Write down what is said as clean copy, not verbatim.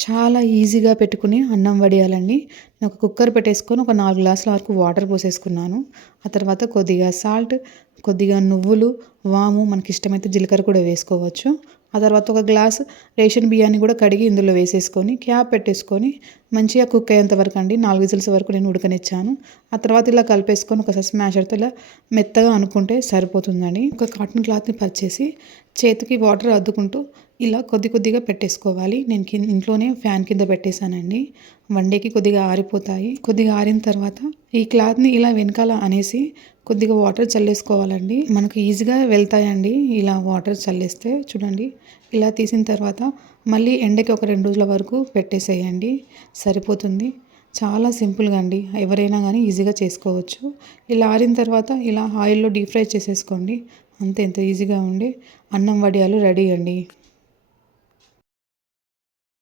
చాలా ఈజీగా పెట్టుకుని అన్నం వడియాలండి. నేను ఒక కుక్కర్ పెట్టేసుకొని ఒక 4 గ్లాసుల వరకు వాటర్ పోసేసుకున్నాను. ఆ తర్వాత కొద్దిగా సాల్ట్, కొద్దిగా నువ్వులు, వాము మనకిష్టమైతే జీలకర్ర కూడా వేసుకోవచ్చు. ఆ తర్వాత ఒక గ్లాస్ రేషన్ బియ్యాన్ని కూడా కడిగి ఇందులో వేసేసుకొని క్యాప్ పెట్టేసుకొని మంచిగా కుక్ అయ్యేంత వరకు అండి 4 విజిల్స్ వరకు నేను ఉడకనిచ్చాను. ఆ తర్వాత ఇలా కలిపేసుకొని ఒకసారి స్మాషర్‌తో ఇలా మెత్తగా అనుకుంటే సరిపోతుందండి. ఒక కాటన్ క్లాత్‌ని పరిచేసి చేతికి వాటర్ అద్దుకుంటూ ఇలా కొద్ది కొద్దిగా పెట్టేసుకోవాలి. నేను ఇంట్లోనే ఫ్యాన్ కింద పెట్టేశానండి. డేకి కొద్దిగా ఆరిపోతాయి. కొద్దిగా ఆరిన తర్వాత ఈ క్లాత్‌ని ఇలా వెనకాల అనేసి కొద్దిగా వాటర్ చల్లేసుకోవాలండి. మనకు ఈజీగా వెళ్తాయండి ఇలా వాటర్ చల్లేస్తే. చూడండి ఇలా తీసిన తర్వాత మళ్ళీ ఎండకి ఒక 2 రోజుల వరకు పెట్టేసేయండి, సరిపోతుంది. చాలా సింపుల్‌గా అండి. ఎవరైనా కానీ ఈజీగా చేసుకోవచ్చు. ఇలా ఆరిన తర్వాత ఇలా ఆయిల్‌లో డీప్ ఫ్రై చేసేసుకోండి. అంతే, ఎంత ఈజీగా ఉండే అన్నం వడియాలు రెడీ అండి.